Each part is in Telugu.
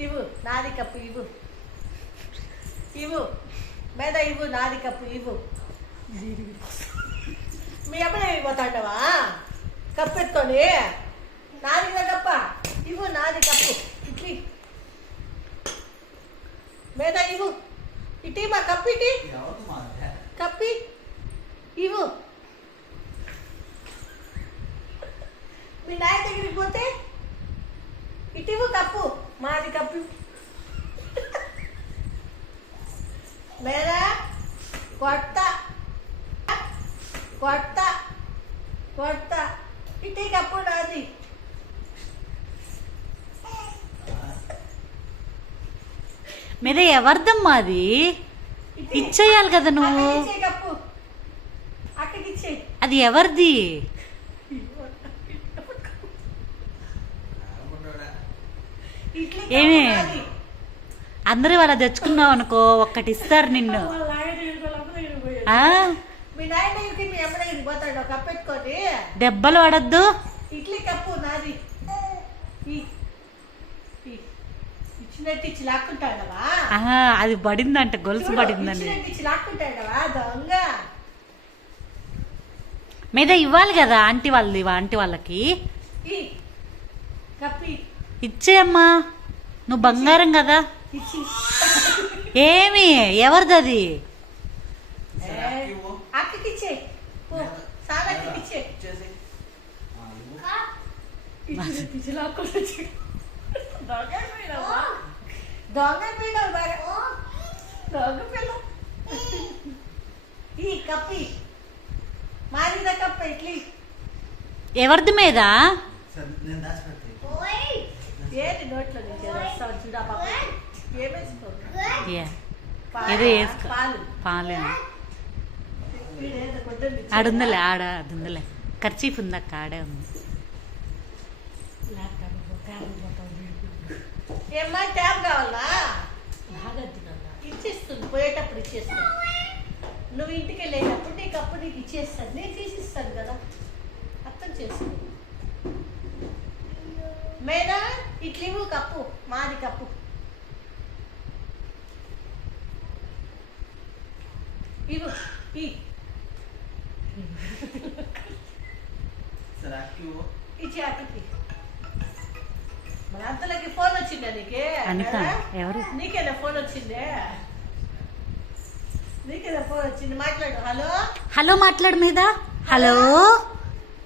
ఇవు నాది కప్పు ఇవు ఇవు మీద ఇవు నాది కప్పు ఇవు మీ అమ్మనే పోతాండవా? కప్పు ఎత్తుకొని నాది కప్ప. ఇవు నాది కప్పు. ఇట్లి. మీద ఇవు ఇటీ మా కప్పు ఇటీ ఎవరు మాదే కప్పి ఇవ్వు మీ నాయ దగ్గరికి పోతే ఇటివు కప్పు మాది కప్పు మేరా కొట్ట కొట్ట కొట్ట ఇటీ కప్పు నాది మీద. ఎవరిదమ్మా అది. ఇచ్చేయాలి కదా నువ్వు. అది ఎవరిది? ఏమి? అందరూ వాళ్ళ తెచ్చుకున్నావు అనుకో ఒక్కటి ఇస్తారు నిన్ను. దెబ్బలు పడద్దు. ఇడ్లీ కప్పు నాది ఈ- ఈ- ఇచ్చినట్టు ఇచ్చి లాక్కుంటాడవా ఆహా, అది పడిందంట గొలుసు దొంగ? మీద ఇవ్వాలి కదా ఆంటీ వాళ్ళది ఆంటీ వాళ్ళకి? ఈ కప్పి. ఇచ్చేయమ్మా నువ్వు బంగారం కదా? ఇచ్చి. ఏమి ఎవరిది అది దొంగ పోయినావు బాగా దొంగ పిల్ల ఈ కప్పి. కప్ప ఎవరిది మీద? నోట్లో ఏదో చూడా పాప? వేసుకో. పాలు. ఇచ్చాడు. ఆడుందలే ఆడ అది ఉందిలే ఖర్చీఫ్ ఉందక్క ఆడే ఉంది. ఏమ్మా ట్యాబ్ కావాలా? నాన్న. ఇచ్చేస్తుంది పోయేటప్పుడు ఇచ్చేస్తాను నువ్వు ఇంటికి వెళ్ళేటప్పుడు నీకు అప్పుడు నీకు ఇచ్చేస్తాను. నేను తీసిస్తాను కదా. అర్థం చేసుకో. మేనా ఇట్లా ఇవ్వు కప్పు మాది కప్పు. ఇవ్వు ఈ. ఇచ్చి మన అంతలోకి ఫోన్ వచ్చిందా నీకే? అనిత? ఎవరు? నీకేనా ఫోన్ వచ్చిందే? నీకేనా ఫోన్ వచ్చింది? మాట్లాడు. హలో? హలో మాట్లాడు మీద. హలో?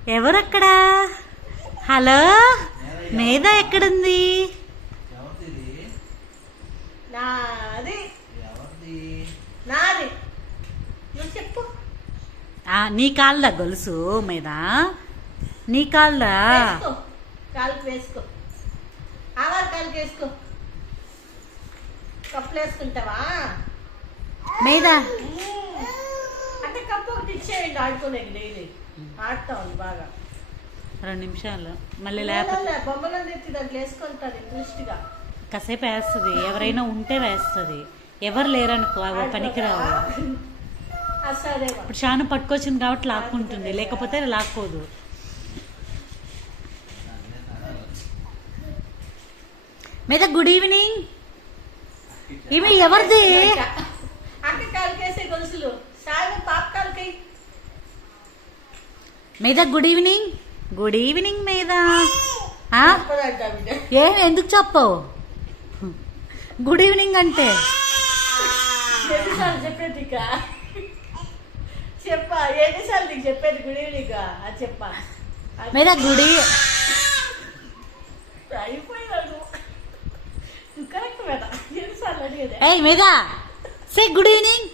ఎవరక్కడ? హలో? మీద ఎక్కడుంది? నాది. ఎవరిది? నాది. నువ్వు చెప్పు. ఆ, నీ కాళ్ళ గొలుసు మీద. నీ కాళ్ళ? కాలుకి వేసుకో. ఆవారు కాలుకి వేసుకో కప్పులు వేసుకుంటావా మీద. అంటే కప్పు ఒకటి ఇచ్చేయండి ఆడుకోలేక డైలీ ఆడుతా ఉంది బాగా. రెండు నిమిషాలు. మళ్ళీ లేకపోతే బొమ్మలను ఎత్తి దాంట్లో వేసుకుంటాను ఇంట్రెస్ట్గా కాసేపు వేస్తుంది. ఎవరైనా ఉంటే వేస్తుంది. ఎవరు లేరనుకో అవి పనికిరావు. ఇప్పుడు షాను పట్టుకొచ్చింది కాబట్టి లాక్కుంటుంది. లేకపోతే లాక్కోదు. మీద గుడ్ ఈవినింగ్ ఇవి ఎవరిది? అక్క కాలుకేసే గొలుసులు. సాయం పాప కాలుకై. మీద గుడ్ ఈవినింగ్ గుడ్ ఈవినింగ్ మీద ఏం ఎందుకు చెప్పవు? గుడ్ ఈవినింగ్ అంటే? చెప్పేది చెప్పా ఎన్నిసార్లు నీకు చెప్పేది గుడ్ ఈవినింగ్ చెప్పా. మీద గుడి అయిపోయినాడు నువ్వు కరెక్ట్ మేడం ఎన్నిసార్లు అడిగేదే ఏయ్ మీద say good evening.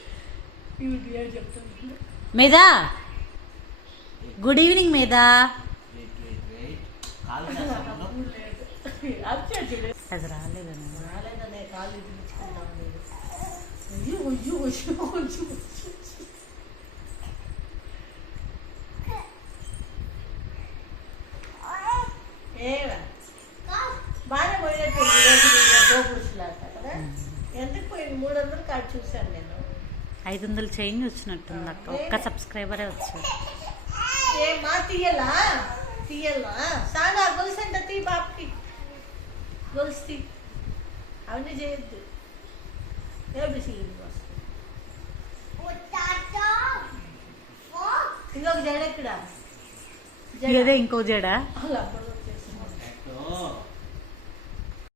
Medha. Good evening Medha. అది రాలేదనే మూడు వందలు కార్డు చూశాను నేను. ఐదు వందలు చేంజ్ వచ్చినట్టుంది అక్క ఒక్క సబ్స్క్రైబరే వచ్చాడు. ఏ మా తీయలా? తీయలా? సాగా గొలుసు అంట తీ బాబుకి గొలుసు తీ. అవన్నీ చేయొద్దు. వస్తుంది ఇంకొక జడ ఎక్కడ ఇదే ఇంకో జడ. అలా